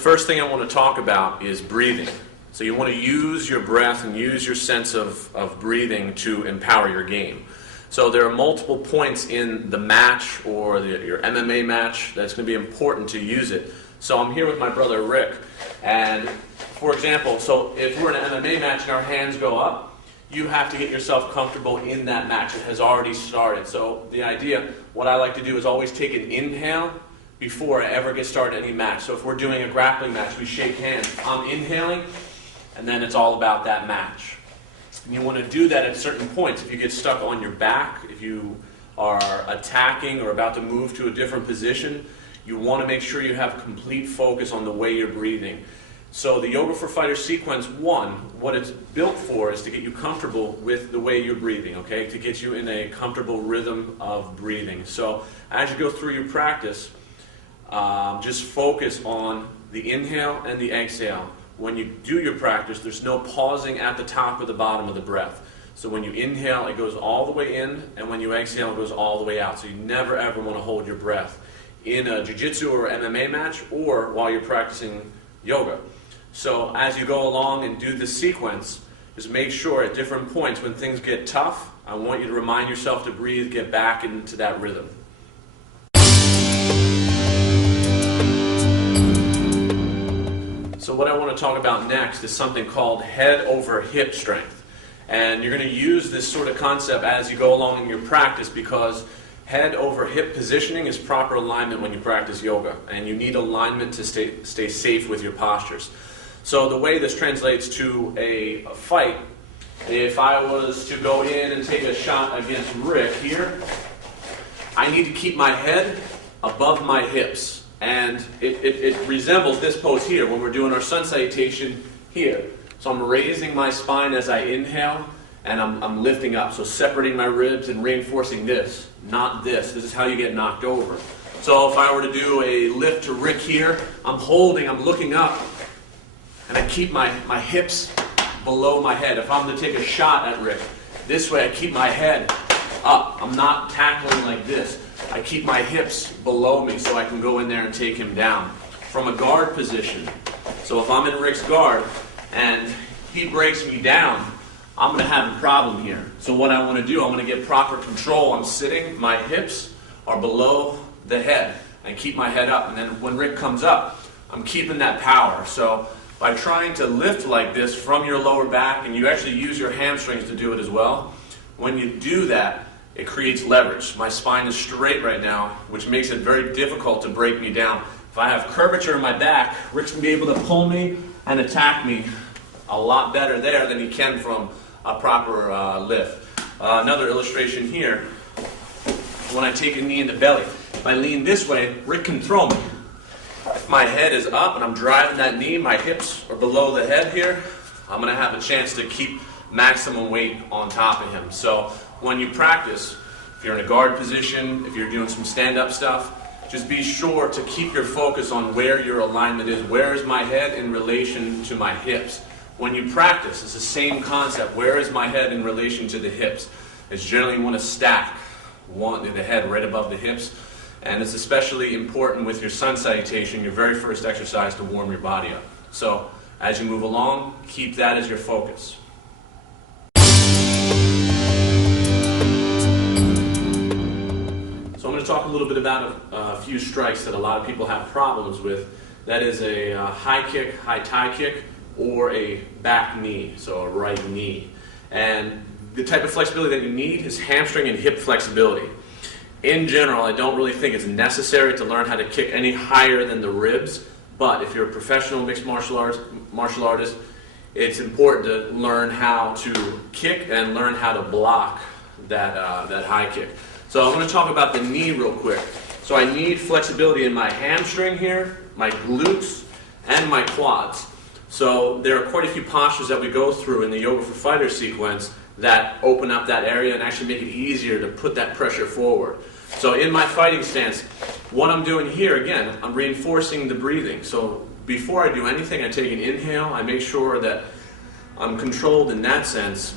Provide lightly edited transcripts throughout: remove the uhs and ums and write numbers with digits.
first thing I want to talk about is breathing. So you want to use your breath and use your sense of breathing to empower your game. So there are multiple points in the match or your MMA match that's going to be important to use it. So I'm here with my brother Rick, and for example, so if we're in an MMA match and our hands go up, you have to get yourself comfortable in that match. It has already started. So the idea, what I like to do is always take an inhale before I ever get started any match. So if we're doing a grappling match, we shake hands. I'm inhaling, and then it's all about that match. And you want to do that at certain points. If you get stuck on your back, if you are attacking or about to move to a different position, you want to make sure you have complete focus on the way you're breathing. So the Yoga for Fighters Sequence 1, what it's built for is to get you comfortable with the way you're breathing, okay? To get you in a comfortable rhythm of breathing. So as you go through your practice, just focus on the inhale and the exhale. When you do your practice, there's no pausing at the top or the bottom of the breath. So when you inhale, it goes all the way in, and when you exhale, it goes all the way out. So you never ever want to hold your breath in a jiu-jitsu or MMA match or while you're practicing yoga. So as you go along and do the sequence, just make sure at different points when things get tough, I want you to remind yourself to breathe, get back into that rhythm. So what I want to talk about next is something called head over hip strength. And you're going to use this sort of concept as you go along in your practice, because head over hip positioning is proper alignment when you practice yoga. And you need alignment to stay safe with your postures. So the way this translates to a fight, if I was to go in and take a shot against Rick here, I need to keep my head above my hips. And it resembles this pose here when we're doing our sun salutation here. So I'm raising my spine as I inhale, and I'm lifting up. So separating my ribs and reinforcing this, not this. This is how you get knocked over. So if I were to do a lift to Rick here, I'm holding, I'm looking up, and I keep my hips below my head. If I'm to take a shot at Rick, this way I keep my head up. I'm not tackling like this. I keep my hips below me so I can go in there and take him down from a guard position. So if I'm in Rick's guard and he breaks me down, I'm going to have a problem here. So what I want to do, I'm going to get proper control. I'm sitting, my hips are below the head, and keep my head up. And then when Rick comes up, I'm keeping that power. So by trying to lift like this from your lower back, and you actually use your hamstrings to do it as well, when you do that, it creates leverage. My spine is straight right now, which makes it very difficult to break me down. If I have curvature in my back, Rick's going to be able to pull me and attack me a lot better there than he can from a proper lift. Another illustration here, when I take a knee in the belly. If I lean this way, Rick can throw me. If my head is up and I'm driving that knee, my hips are below the head here, I'm going to have a chance to keep maximum weight on top of him. So when you practice, if you're in a guard position, if you're doing some stand-up stuff, just be sure to keep your focus on where your alignment is. Where is my head in relation to my hips? When you practice, it's the same concept. Where is my head in relation to the hips? It's generally you want to stack the head right above the hips. And it's especially important with your sun salutation, your very first exercise to warm your body up. So as you move along, keep that as your focus. So I'm going to talk a little bit about a few strikes that a lot of people have problems with. That is a high kick, high tie kick, or a back knee, so a right knee. And the type of flexibility that you need is hamstring and hip flexibility. In general, I don't really think it's necessary to learn how to kick any higher than the ribs, but if you're a professional mixed martial artist, it's important to learn how to kick and learn how to block that high kick. So I'm going to talk about the knee real quick. So I need flexibility in my hamstring here, my glutes, and my quads. So there are quite a few postures that we go through in the Yoga for Fighters sequence that open up that area and actually make it easier to put that pressure forward. So in my fighting stance, what I'm doing here, again, I'm reinforcing the breathing. So before I do anything, I take an inhale, I make sure that I'm controlled in that sense,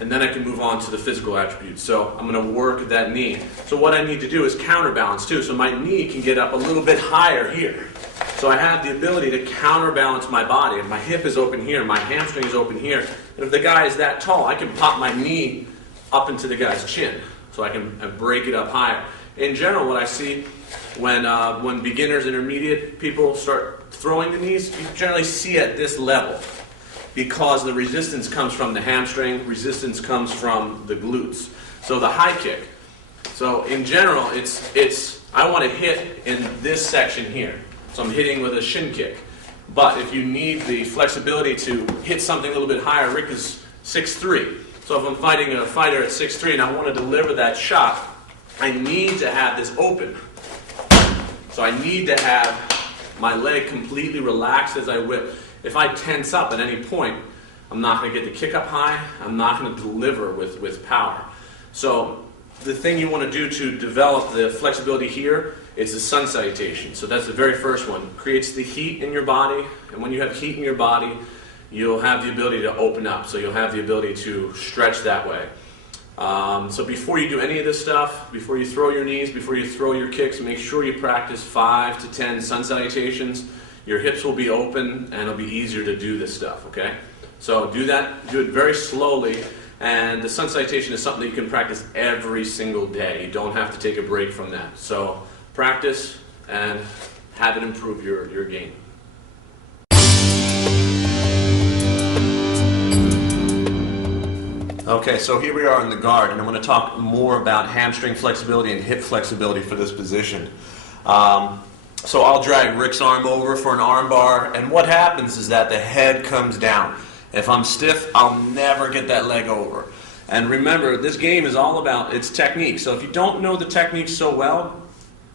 and then I can move on to the physical attributes. So I'm going to work that knee. So what I need to do is counterbalance too. So my knee can get up a little bit higher here. So I have the ability to counterbalance my body. If my hip is open here, my hamstring is open here, and if the guy is that tall, I can pop my knee up into the guy's chin, so I can break it up higher. In general, what I see when beginners, intermediate people start throwing the knees, you generally see at this level, because the resistance comes from the hamstring, resistance comes from the glutes. So the high kick. So in general, I want to hit in this section here. So I'm hitting with a shin kick. But if you need the flexibility to hit something a little bit higher, Rick is 6'3". So if I'm fighting a fighter at 6'3" and I want to deliver that shot, I need to have this open. So I need to have my leg completely relaxed as I whip. If I tense up at any point, I'm not going to get the kick up high. I'm not going to deliver with power. So the thing you want to do to develop the flexibility here is the sun salutation. So that's the very first one. Creates the heat in your body, and when you have heat in your body, you'll have the ability to open up. So you'll have the ability to stretch that way. So before you do any of this stuff, before you throw your knees, before you throw your kicks, make sure you practice 5 to 10 sun salutations. Your hips will be open, and it'll be easier to do this stuff, okay? So do that, do it very slowly, and the sun salutation is something that you can practice every single day. You don't have to take a break from that. So practice and have it improve your game. Okay, so here we are in the guard, and I'm going to talk more about hamstring flexibility and hip flexibility for this position. So I'll drag Rick's arm over for an arm bar, and what happens is that the head comes down. If I'm stiff, I'll never get that leg over. And remember, this game is all about its technique. So if you don't know the technique so well,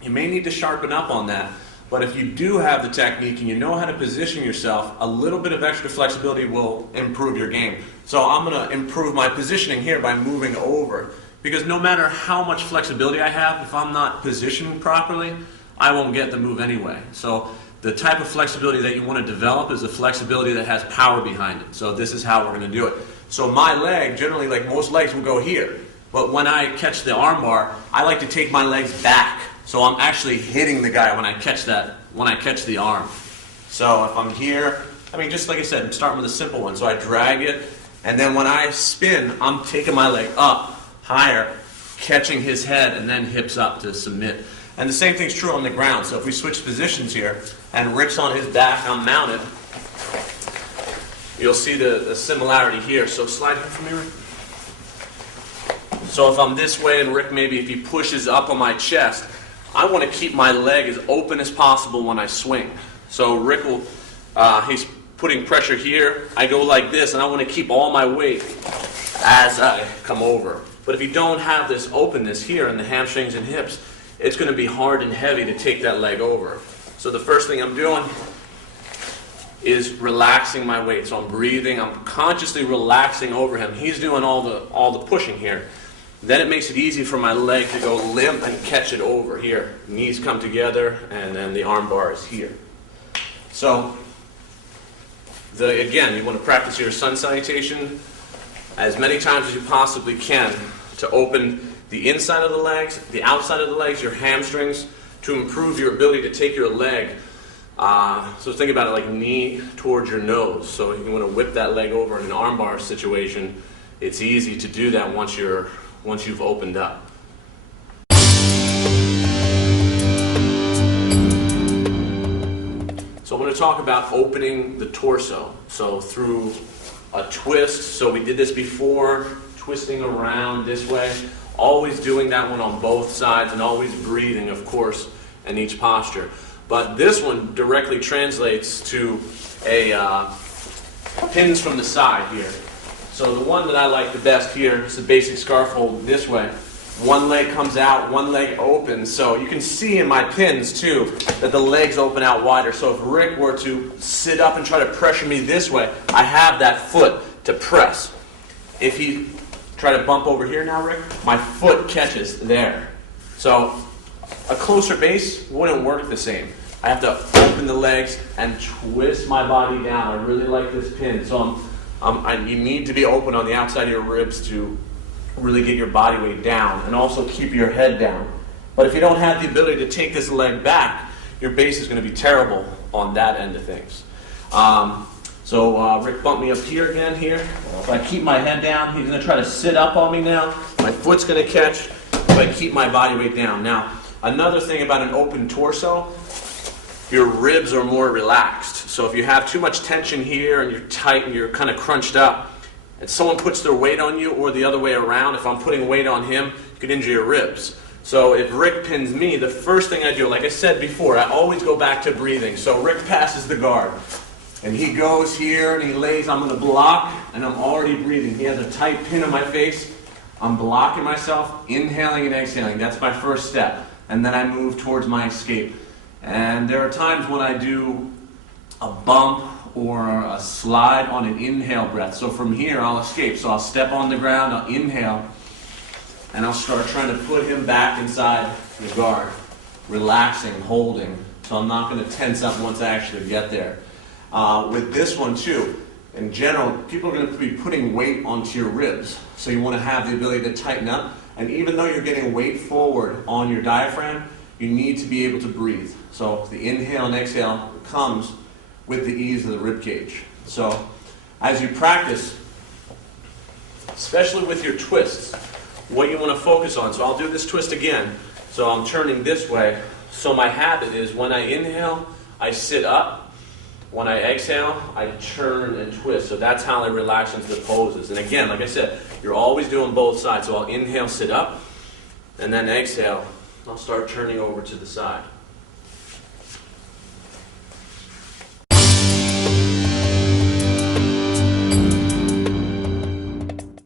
you may need to sharpen up on that. But if you do have the technique and you know how to position yourself, a little bit of extra flexibility will improve your game. So I'm going to improve my positioning here by moving over. Because no matter how much flexibility I have, if I'm not positioning properly, I won't get the move anyway. So the type of flexibility that you want to develop is a flexibility that has power behind it. So this is how we're going to do it. So my leg, generally like most legs, will go here. But when I catch the arm bar, I like to take my legs back. So I'm actually hitting the guy when I catch the arm. So if I'm here, just like I said, I'm starting with a simple one. So I drag it, and then when I spin, I'm taking my leg up, higher, catching his head, and then hips up to submit. And the same thing's true on the ground. So if we switch positions here, and Rick's on his back, I'm mounted, you'll see the similarity here. So slide in for me, Rick. So if I'm this way, and Rick maybe if he pushes up on my chest, I want to keep my leg as open as possible when I swing. So Rick will, he's putting pressure here. I go like this, and I want to keep all my weight as I come over. But if you don't have this openness here in the hamstrings and hips, it's going to be hard and heavy to take that leg over. So the first thing I'm doing is relaxing my weight. So I'm breathing, I'm consciously relaxing over him. He's doing all the pushing here. Then it makes it easy for my leg to go limp and catch it over here. Knees come together, and then the arm bar is here. So, again, you want to practice your sun salutation as many times as you possibly can to open the inside of the legs, the outside of the legs, your hamstrings, to improve your ability to take your leg. So think about it like knee towards your nose. So you want to whip that leg over in an arm bar situation. It's easy to do that once you've opened up. So I'm going to talk about opening the torso. So through a twist, so we did this before, twisting around this way, always doing that one on both sides and always breathing, of course, in each posture. But this one directly translates to pins from the side here. So the one that I like the best here is the basic scarf hold this way. One leg comes out, one leg opens. So you can see in my pins too that the legs open out wider. So if Rick were to sit up and try to pressure me this way, I have that foot to press. If he try to bump over here now, Rick, my foot catches there. So a closer base wouldn't work the same. I have to open the legs and twist my body down. I really like this pin. So you need to be open on the outside of your ribs to really get your body weight down and also keep your head down. But if you don't have the ability to take this leg back, your base is going to be terrible on that end of things. So Rick bumped me up here again here. If I keep my head down, he's going to try to sit up on me now. My foot's going to catch if I keep my body weight down. Now, another thing about an open torso, your ribs are more relaxed. So if you have too much tension here and you're tight and you're kind of crunched up, and someone puts their weight on you or the other way around, if I'm putting weight on him, you could injure your ribs. So if Rick pins me, the first thing I do, like I said before, I always go back to breathing. So Rick passes the guard, and he goes here and he lays, I'm going to block, and I'm already breathing. He has a tight pin on my face. I'm blocking myself, inhaling and exhaling. That's my first step. And then I move towards my escape. And there are times when I do a bump or a slide on an inhale breath. So from here, I'll escape. So I'll step on the ground, I'll inhale, and I'll start trying to put him back inside the guard, relaxing, holding. So I'm not going to tense up once I actually get there. With this one too, in general, people are going to be putting weight onto your ribs. So you want to have the ability to tighten up. And even though you're getting weight forward on your diaphragm, you need to be able to breathe. So the inhale and exhale comes with the ease of the rib cage. So as you practice, especially with your twists, what you want to focus on. So I'll do this twist again. So I'm turning this way. So my habit is when I inhale, I sit up. When I exhale, I turn and twist. So that's how I relax into the poses. And again, like I said, you're always doing both sides. So I'll inhale, sit up, and then exhale, I'll start turning over to the side.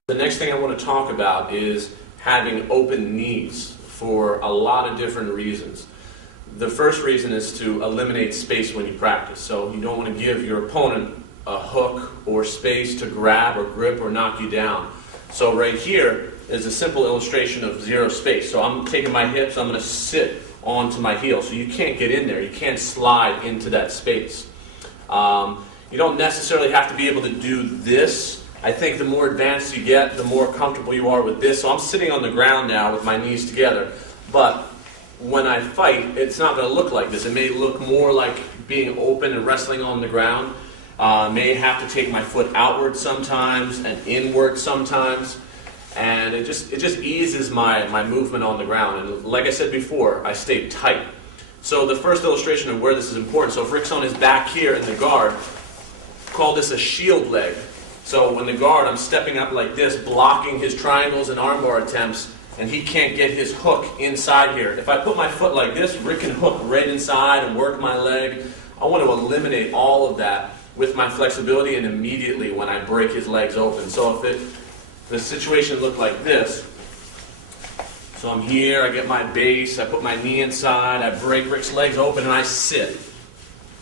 The next thing I want to talk about is having open knees for a lot of different reasons. The first reason is to eliminate space when you practice. So you don't want to give your opponent a hook or space to grab or grip or knock you down. So right here is a simple illustration of zero space. So I'm taking my hips, I'm going to sit onto my heel. So you can't get in there. You can't slide into that space. You don't necessarily have to be able to do this. I think the more advanced you get, the more comfortable you are with this. So I'm sitting on the ground now with my knees together. But when I fight, it's not going to look like this. It may look more like being open and wrestling on the ground. May have to take my foot outward sometimes and inward sometimes. And it just eases my movement on the ground. And like I said before, I stay tight. So the first illustration of where this is important. So if Rick's on his back here in the guard, call this a shield leg. So when the guard, I'm stepping up like this, blocking his triangles and armbar attempts, and he can't get his hook inside here. If I put my foot like this, Rick can hook right inside and work my leg. I want to eliminate all of that with my flexibility and immediately when I break his legs open. So if the situation looked like this, so I'm here, I get my base, I put my knee inside, I break Rick's legs open, and I sit.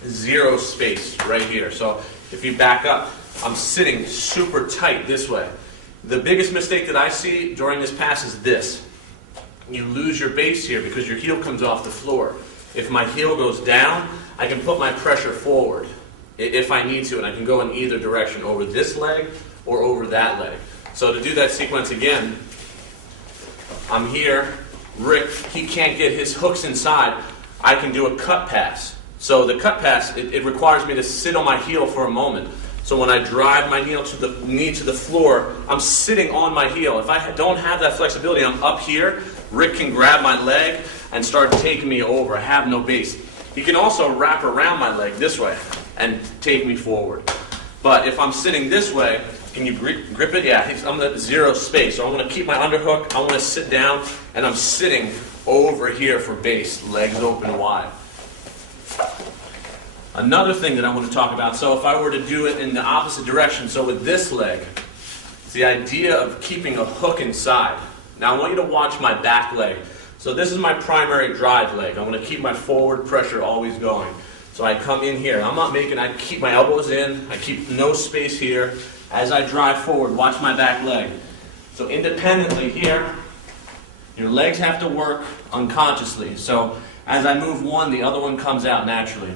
Zero space right here. So if you back up, I'm sitting super tight this way. The biggest mistake that I see during this pass is this. You lose your base here because your heel comes off the floor. If my heel goes down, I can put my pressure forward if I need to, and I can go in either direction, over this leg or over that leg. So to do that sequence again, I'm here, Rick, he can't get his hooks inside. I can do a cut pass. So the cut pass, it requires me to sit on my heel for a moment. So when I drive my knee to the floor, I'm sitting on my heel. If I don't have that flexibility, I'm up here. Rick can grab my leg and start taking me over. I have no base. He can also wrap around my leg this way and take me forward. But if I'm sitting this way, can you grip it? Yeah, I'm at zero space. So I'm going to keep my underhook. I want to sit down, and I'm sitting over here for base, legs open wide. Another thing that I want to talk about, so if I were to do it in the opposite direction, so with this leg, it's the idea of keeping a hook inside. Now I want you to watch my back leg. So this is my primary drive leg. I'm going to keep my forward pressure always going. So I come in here. I keep my elbows in. I keep no space here. As I drive forward, watch my back leg. So independently here, your legs have to work unconsciously. So as I move one, the other one comes out naturally.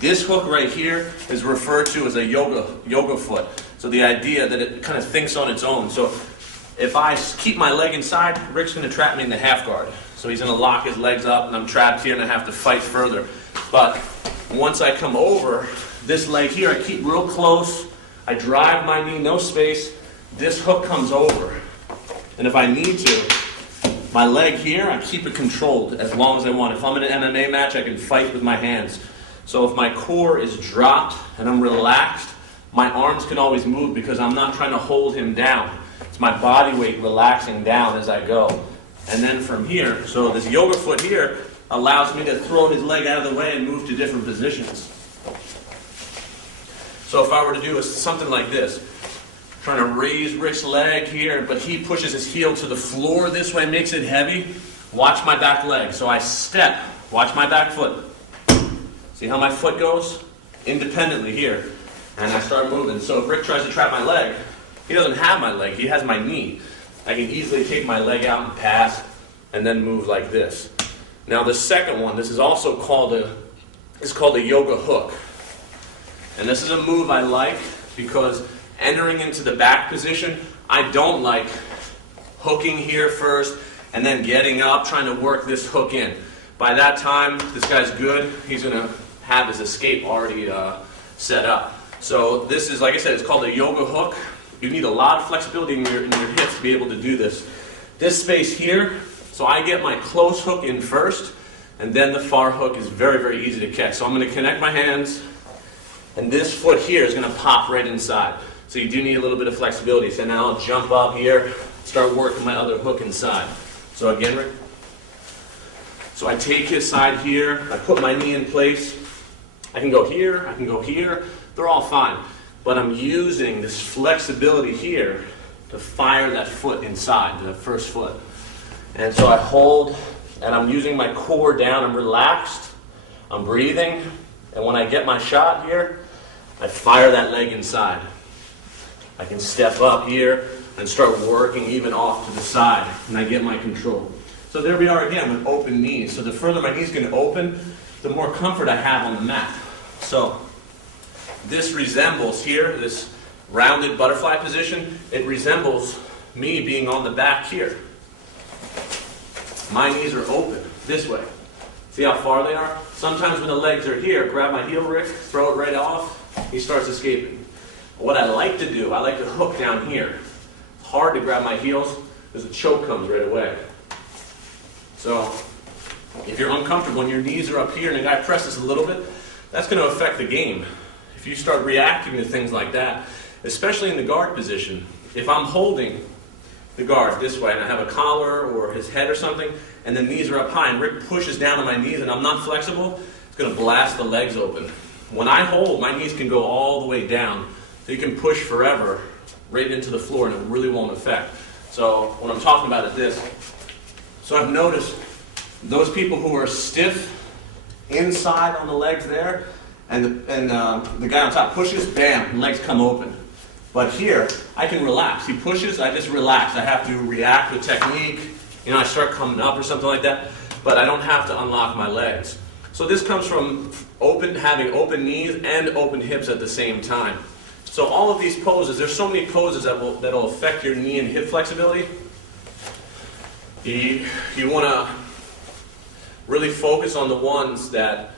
This hook right here is referred to as a yoga foot. So the idea that it kind of thinks on its own. So if I keep my leg inside, Rick's going to trap me in the half guard. So he's going to lock his legs up, and I'm trapped here, and I have to fight further. But once I come over, this leg here, I keep real close. I drive my knee, no space. This hook comes over. And if I need to, my leg here, I keep it controlled as long as I want. If I'm in an MMA match, I can fight with my hands. So if my core is dropped and I'm relaxed, my arms can always move because I'm not trying to hold him down. It's my body weight relaxing down as I go. And then from here, so this yoga foot here allows me to throw his leg out of the way and move to different positions. So if I were to do something like this, trying to raise Rick's leg here, but he pushes his heel to the floor this way, makes it heavy. Watch my back leg. So I step, watch my back foot. See how my foot goes? Independently here. And I start moving. So if Rick tries to trap my leg, he doesn't have my leg, he has my knee. I can easily take my leg out and pass, and then move like this. Now the second one, this is also called a yoga hook. And this is a move I like because entering into the back position, I don't like hooking here first and then getting up, trying to work this hook in. By that time, this guy's good. He's going to have his escape already set up. So this is, like I said, it's called a yoga hook. You need a lot of flexibility in your hips to be able to do this. This space here, so I get my close hook in first, and then the far hook is very, very easy to catch. So I'm going to connect my hands, and this foot here is going to pop right inside. So you do need a little bit of flexibility. So now I'll jump up here, start working my other hook inside. So again, Rick. So I take his side here, I put my knee in place. I can go here, I can go here. They're all fine. But I'm using this flexibility here to fire that foot inside, the first foot. And so I hold, and I'm using my core down. I'm relaxed. I'm breathing. And when I get my shot here, I fire that leg inside. I can step up here and start working even off to the side, and I get my control. So there we are again with open knees. So the further my knees can open, the more comfort I have on the mat. So this resembles here, this rounded butterfly position, it resembles me being on the back here. My knees are open this way. See how far they are? Sometimes when the legs are here, grab my heel, Rick, throw it right off, he starts escaping. What I like to do, I like to hook down here. It's hard to grab my heels because the choke comes right away. So if you're uncomfortable and your knees are up here and the guy presses a little bit, that's going to affect the game. If you start reacting to things like that, especially in the guard position, if I'm holding the guard this way and I have a collar or his head or something, and the knees are up high and Rick pushes down on my knees and I'm not flexible, it's going to blast the legs open. When I hold, my knees can go all the way down, so you can push forever right into the floor and it really won't affect. So what I'm talking about is this. So I've noticed those people who are stiff inside on the legs there, and the guy on top pushes, bam, legs come open. But here, I can relax. He pushes, I just relax. I have to react with technique. I start coming up or something like that, but I don't have to unlock my legs. So this comes from having open knees and open hips at the same time. So all of these poses, there's so many poses that'll affect your knee and hip flexibility. You want to really focus on the ones that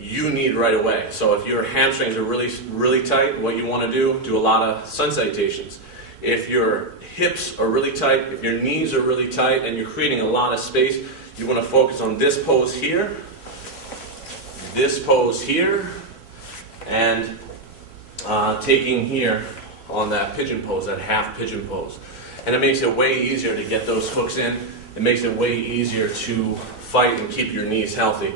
you need right away. So if your hamstrings are really, really tight, what you want to do a lot of sun salutations. If your hips are really tight, if your knees are really tight and you're creating a lot of space, you want to focus on this pose here, and taking here on that pigeon pose, that half pigeon pose. And it makes it way easier to get those hooks in. It makes it way easier to fight and keep your knees healthy.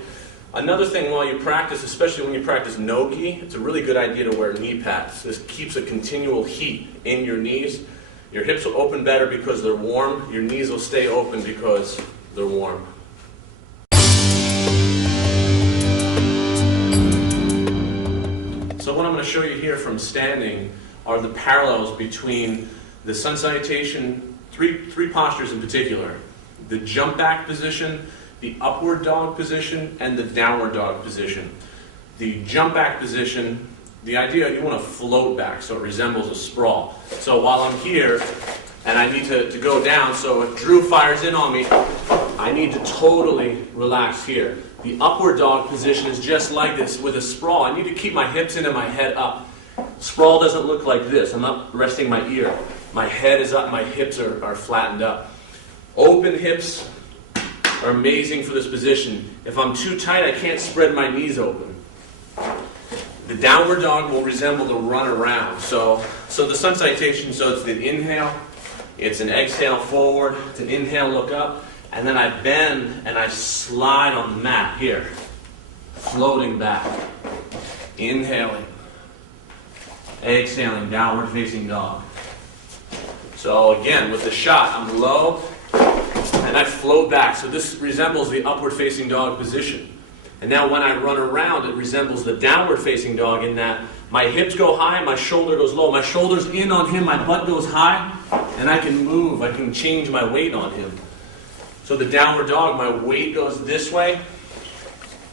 Another thing while you practice, especially when you practice no-gi, it's a really good idea to wear knee pads. This keeps a continual heat in your knees. Your hips will open better because they're warm. Your knees will stay open because they're warm. So what I'm going to show you here from standing are the parallels between the sun salutation, three postures in particular. The jump back position, the upward dog position, and the downward dog position. The jump back position, the idea, you want to float back so it resembles a sprawl. So while I'm here and I need to go down, so if Drew fires in on me, I need to totally relax here. The upward dog position is just like this with a sprawl. I need to keep my hips in and my head up. Sprawl doesn't look like this. I'm not resting my ear. My head is up, my hips are flattened up. Open hips are amazing for this position. If I'm too tight, I can't spread my knees open. The downward dog will resemble the run around. So the sun salutation, so it's an inhale, it's an exhale forward, it's an inhale, look up, and then I bend and I slide on the mat here, floating back, inhaling, exhaling, downward facing dog. So again, with the shot, I'm low and I float back. So this resembles the upward facing dog position. And now when I run around, it resembles the downward facing dog in that my hips go high, my shoulder goes low. My shoulder's in on him, my butt goes high, and I can move, I can change my weight on him. So the downward dog, my weight goes this way,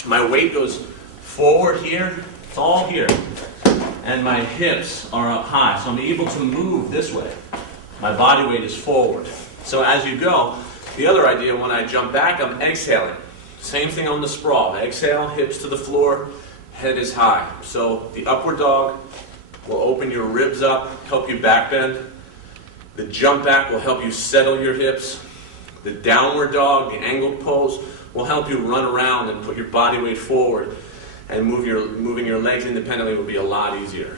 my weight goes forward here, it's all here. And my hips are up high, so I'm able to move this way. My body weight is forward. So as you go, the other idea, when I jump back, I'm exhaling. Same thing on the sprawl. Exhale, hips to the floor, head is high. So the upward dog will open your ribs up, help you back bend. The jump back will help you settle your hips. The downward dog, the angled pose, will help you run around and put your body weight forward, and moving your legs independently will be a lot easier.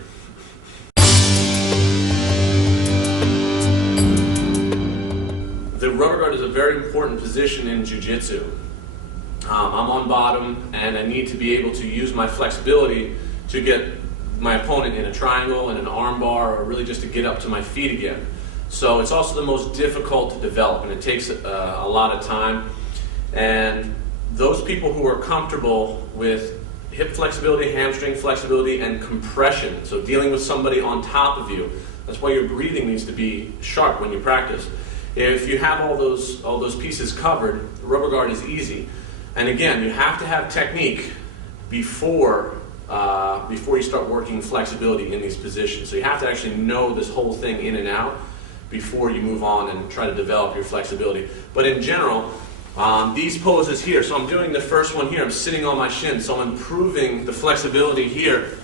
The rubber guard is a very important position in jiu-jitsu. I'm on bottom and I need to be able to use my flexibility to get my opponent in a triangle and an arm bar, or really just to get up to my feet again. So it's also the most difficult to develop, and it takes a lot of time. And those people who are comfortable with hip flexibility, hamstring flexibility, and compression, so dealing with somebody on top of you, that's why your breathing needs to be sharp when you practice. If you have all those pieces covered, the rubber guard is easy. And again, you have to have technique before you start working flexibility in these positions. So you have to actually know this whole thing in and out before you move on and try to develop your flexibility. But in general, these poses here, so I'm doing the first one here, I'm sitting on my shin, so I'm improving the flexibility here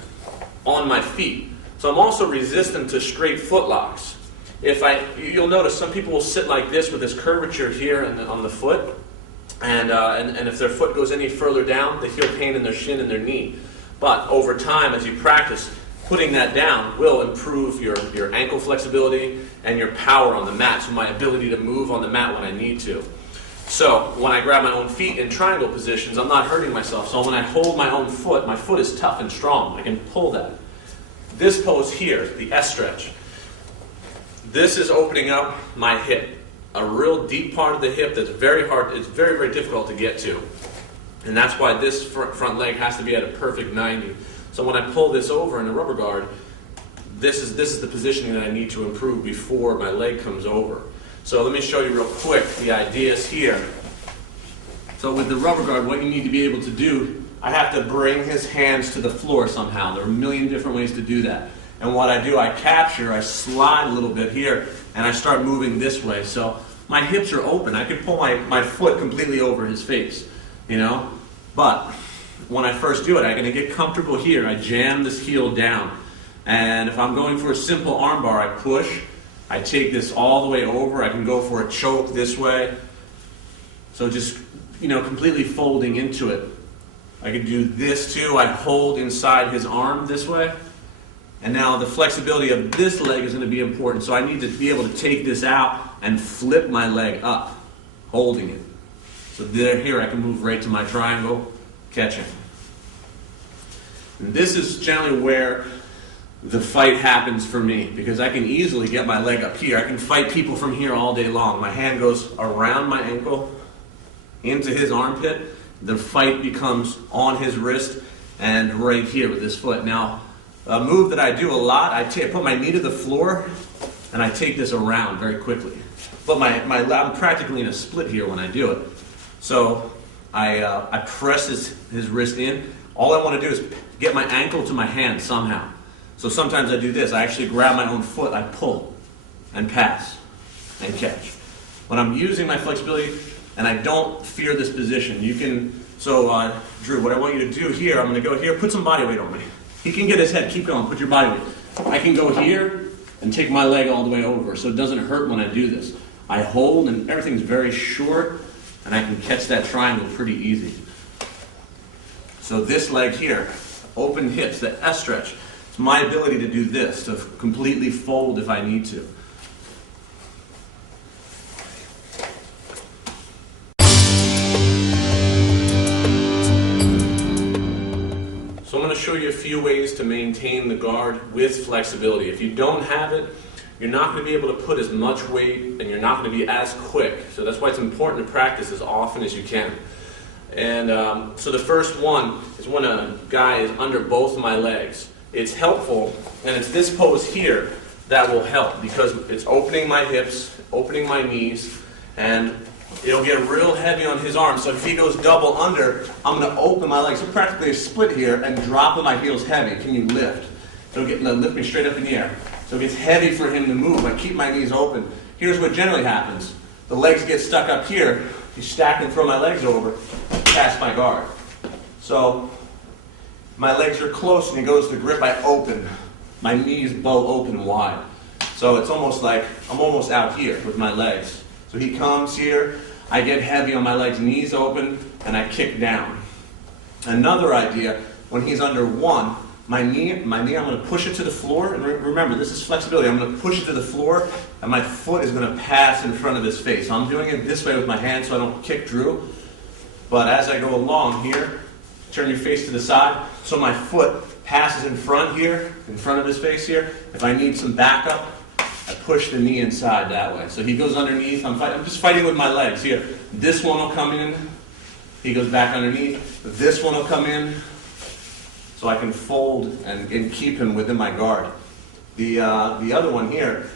on my feet. So I'm also resistant to straight foot locks. You'll notice some people will sit like this with this curvature here on the foot, and if their foot goes any further down, they feel pain in their shin and their knee. But over time, as you practice, putting that down will improve your ankle flexibility and your power on the mat, so my ability to move on the mat when I need to. So when I grab my own feet in triangle positions, I'm not hurting myself. So when I hold my own foot, my foot is tough and strong. I can pull that. This pose here, the S stretch, this is opening up my hip, a real deep part of the hip that's very hard, it's very, very difficult to get to. And that's why this front leg has to be at a perfect 90. So when I pull this over in a rubber guard, this is the positioning that I need to improve before my leg comes over. So let me show you real quick the ideas here. So with the rubber guard, what you need to be able to do, I have to bring his hands to the floor somehow. There are a million different ways to do that. And what I do, I slide a little bit here, and I start moving this way. So my hips are open. I could pull my foot completely over his face, you know? But when I first do it, I'm going to get comfortable here. I jam this heel down. And if I'm going for a simple arm bar, I push. I take this all the way over. I can go for a choke this way. So just, completely folding into it. I can do this too. I hold inside his arm this way. And now the flexibility of this leg is going to be important. So I need to be able to take this out and flip my leg up, holding it. So here I can move right to my triangle, catching. And this is generally where the fight happens for me, because I can easily get my leg up here. I can fight people from here all day long. My hand goes around my ankle, into his armpit. The fight becomes on his wrist and right here with this foot. Now, a move that I do a lot, I put my knee to the floor and I take this around very quickly. But I'm practically in a split here when I do it. So I press his wrist in. All I want to do is get my ankle to my hand somehow. So sometimes I do this. I actually grab my own foot, I pull and pass and catch. When I'm using my flexibility, and I don't fear this position. You can, so Drew, what I want you to do here, I'm going to go here, put some body weight on me. He can get his head, keep going, put your body weight. I can go here and take my leg all the way over, so it doesn't hurt when I do this. I hold, and everything's very short, and I can catch that triangle pretty easy. So this leg here, open hips, the S stretch, it's my ability to do this, to completely fold if I need to. So I'm going to show you a few ways to maintain the guard with flexibility. If you don't have it, you're not going to be able to put as much weight, and you're not going to be as quick. So that's why it's important to practice as often as you can. And so the first one is when a guy is under both my legs. It's helpful, and it's this pose here that will help because it's opening my hips, opening my knees, and it'll get real heavy on his arms. So if he goes double under, I'm going to open my legs. So practically a split here and drop my heels heavy. Can you lift? So lift me straight up in the air. So it gets heavy for him to move. I keep my knees open. Here's what generally happens. The legs get stuck up here. You stack and throw my legs over, past my guard. So my legs are close and he goes to grip, I open. My knees bow open wide. So it's almost like I'm almost out here with my legs. So he comes here, I get heavy on my legs, knees open, and I kick down. Another idea, when he's under one, my knee, I'm going to push it to the floor, and remember, this is flexibility. I'm going to push it to the floor, and my foot is going to pass in front of his face. So I'm doing it this way with my hand so I don't kick Drew. But as I go along here, turn your face to the side, so my foot passes in front here, in front of his face here. If I need some backup, I push the knee inside that way. So he goes underneath, I'm just fighting with my legs here. This one will come in, he goes back underneath. This one will come in, so I can fold and keep him within my guard. The other one here,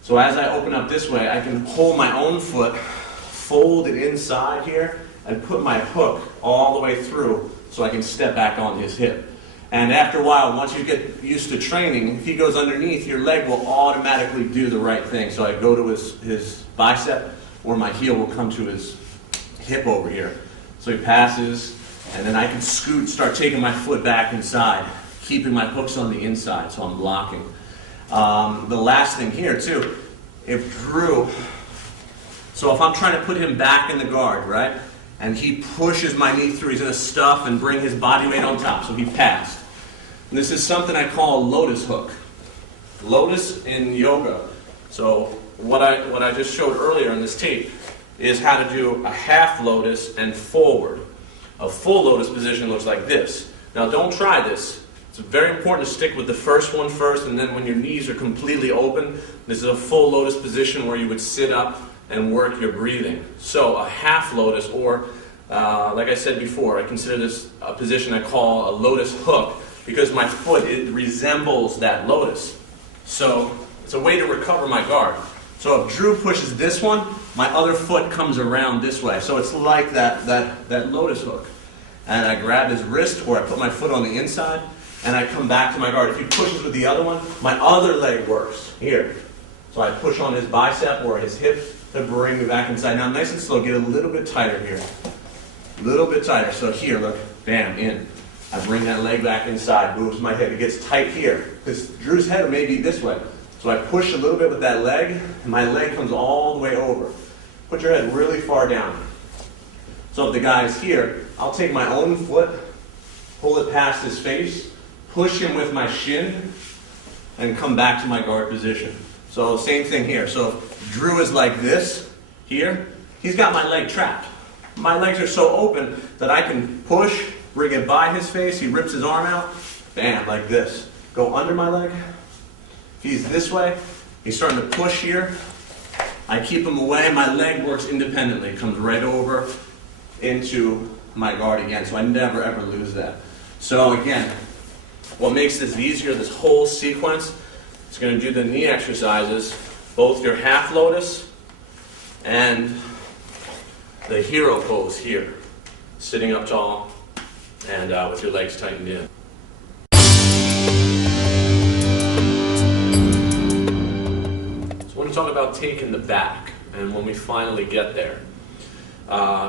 so as I open up this way, I can hold my own foot, fold it inside here, and put my hook all the way through so I can step back on his hip. And after a while, once you get used to training, if he goes underneath, your leg will automatically do the right thing. So I go to his bicep, or my heel will come to his hip over here. So he passes, and then I can scoot, start taking my foot back inside, keeping my hooks on the inside, so I'm blocking. The last thing here, too, if Drew, so if I'm trying to put him back in the guard, right, and he pushes my knee through, he's going to stuff and bring his body weight on top, so he passed. And this is something I call a lotus hook. Lotus in yoga. So what I just showed earlier on this tape is how to do a half lotus and forward. A full lotus position looks like this. Now don't try this. It's very important to stick with the first one first, and then when your knees are completely open, this is a full lotus position where you would sit up and work your breathing. So a half lotus, or like I said before, I consider this a position I call a lotus hook because my foot, it resembles that lotus. So it's a way to recover my guard. So if Drew pushes this one, my other foot comes around this way. So it's like that lotus hook. And I grab his wrist, or I put my foot on the inside, and I come back to my guard. If he pushes with the other one, my other leg works here. So I push on his bicep or his hip to bring me back inside. Now nice and slow, get a little bit tighter here. A little bit tighter. So here, look, bam, in. I bring that leg back inside, moves my head. It gets tight here, because Drew's head may be this way. So I push a little bit with that leg, and my leg comes all the way over. Put your head really far down. So if the guy's here, I'll take my own foot, pull it past his face, push him with my shin, and come back to my guard position. So same thing here. So if Drew is like this, here, he's got my leg trapped. My legs are so open that I can push, bring it by his face, he rips his arm out, bam, like this. Go under my leg. If he's this way, he's starting to push here. I keep him away, my leg works independently. It comes right over into my guard again, so I never ever lose that. So again, what makes this easier, this whole sequence, is going to do the knee exercises, both your half lotus and the hero pose here, sitting up tall and with your legs tightened in. So I want to talk about taking the back, and when we finally get there.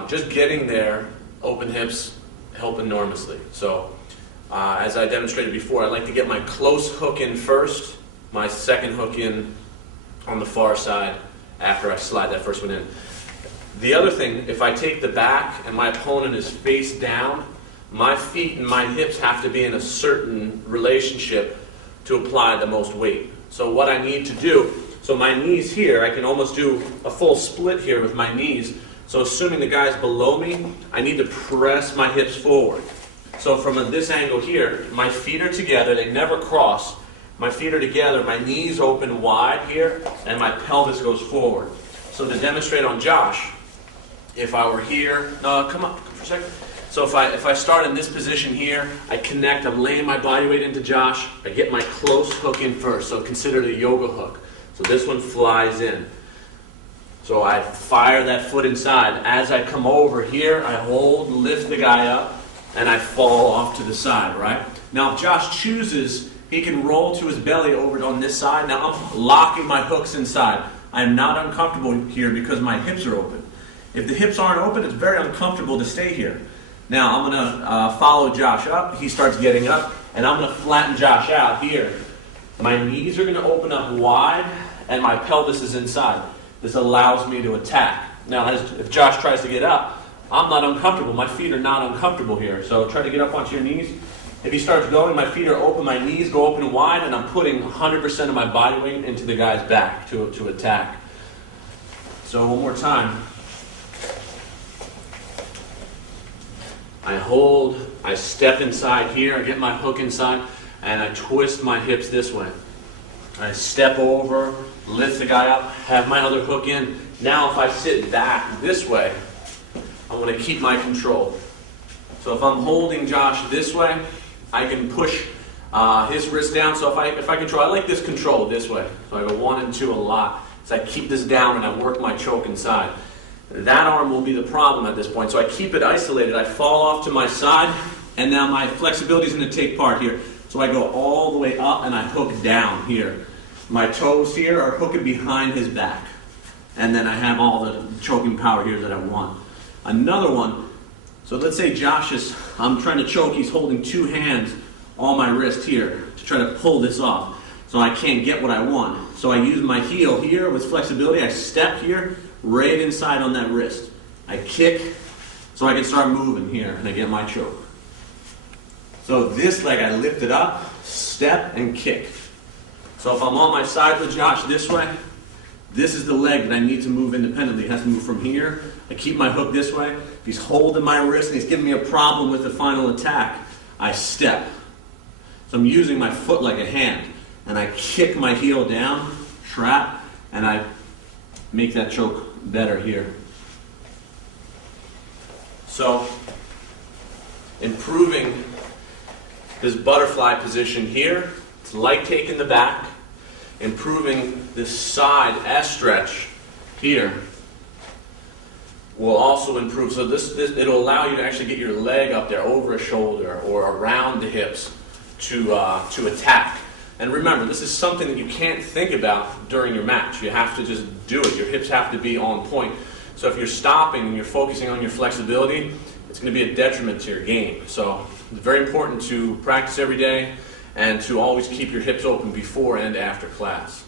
just getting there, open hips help enormously. So as I demonstrated before, I like to get my close hook in first, my second hook in on the far side after I slide that first one in. The other thing, if I take the back and my opponent is face down, my feet and my hips have to be in a certain relationship to apply the most weight. So what I need to do, so my knees here, I can almost do a full split here with my knees. So assuming the guy's below me, I need to press my hips forward. So from this angle here, my feet are together, they never cross. My feet are together, my knees open wide here, and my pelvis goes forward. So to demonstrate on Josh, if I were here, come up for a second. So if I start in this position here, I connect, I'm laying my body weight into Josh, I get my close hook in first, so consider it a yoga hook. So this one flies in. So I fire that foot inside. As I come over here, I hold, lift the guy up, and I fall off to the side, right? Now if Josh chooses, he can roll to his belly over on this side. Now I'm locking my hooks inside. I am not uncomfortable here because my hips are open. If the hips aren't open, it's very uncomfortable to stay here. Now I'm going to follow Josh up. He starts getting up, and I'm going to flatten Josh out here. My knees are going to open up wide, and my pelvis is inside. This allows me to attack. Now, if Josh tries to get up, I'm not uncomfortable. My feet are not uncomfortable here. So try to get up onto your knees. If he starts going, my feet are open, my knees go open wide, and I'm putting 100% of my body weight into the guy's back to attack. So one more time. I hold, I step inside here, I get my hook inside, and I twist my hips this way. I step over, lift the guy up, have my other hook in. Now if I sit back this way, I want to keep my control. So if I'm holding Josh this way, I can push his wrist down. So if I control, I like this control this way. So I go 1 and 2 a lot. So I keep this down and I work my choke inside. That arm will be the problem at this point. So I keep it isolated. I fall off to my side, and now my flexibility is going to take part here. So I go all the way up and I hook down here. My toes here are hooking behind his back. And then I have all the choking power here that I want. Another one, so let's say Josh is, I'm trying to choke, he's holding 2 hands on my wrist here to try to pull this off. So I can't get what I want. So I use my heel here with flexibility. I step here, right inside on that wrist. I kick so I can start moving here and I get my choke. So this leg I lift it up, step and kick. So if I'm on my side with Josh this way, this is the leg that I need to move independently. It has to move from here. I keep my hook this way. If he's holding my wrist and he's giving me a problem with the final attack, I step. So I'm using my foot like a hand. And I kick my heel down, trap, and I make that choke better here. So improving this butterfly position here, it's like taking the back, improving this side S stretch here will also improve. So this it'll allow you to actually get your leg up there over a shoulder or around the hips to attack. And remember, this is something that you can't think about during your match. You have to just do it. Your hips have to be on point. So if you're stopping and you're focusing on your flexibility, it's going to be a detriment to your game. So it's very important to practice every day and to always keep your hips open before and after class.